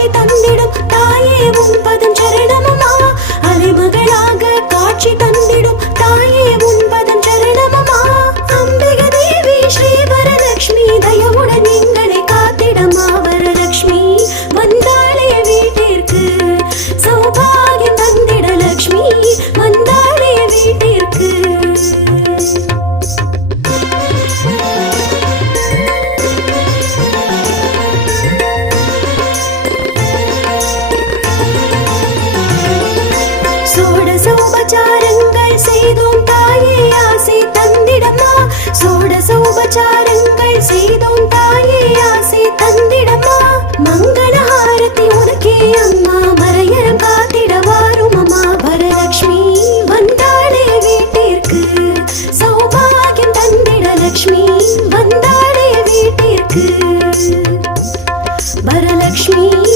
காட்சி தந்திடும் தாயே உன் பதம் சரணமம்மா. அலைமகளாக காட்சி தந்திடும் தாயே உன் பதம் சரணமம்மா. அம்பிக தேவி ஸ்ரீ வரலட்சுமி தயவுடன் எங்களை காத்திடமா வரலட்சுமி. வந்தாளே வீட்டிற்கு சௌபாகியம் தந்திட லட்சுமி, வந்தாளே வீட்டிற்கு. சோடசோபச்சாரங்கள் செய்தோம் தாயே ஆசை தந்திடம்மா. சோடசோபச்சாரங்கள் செய்தோம்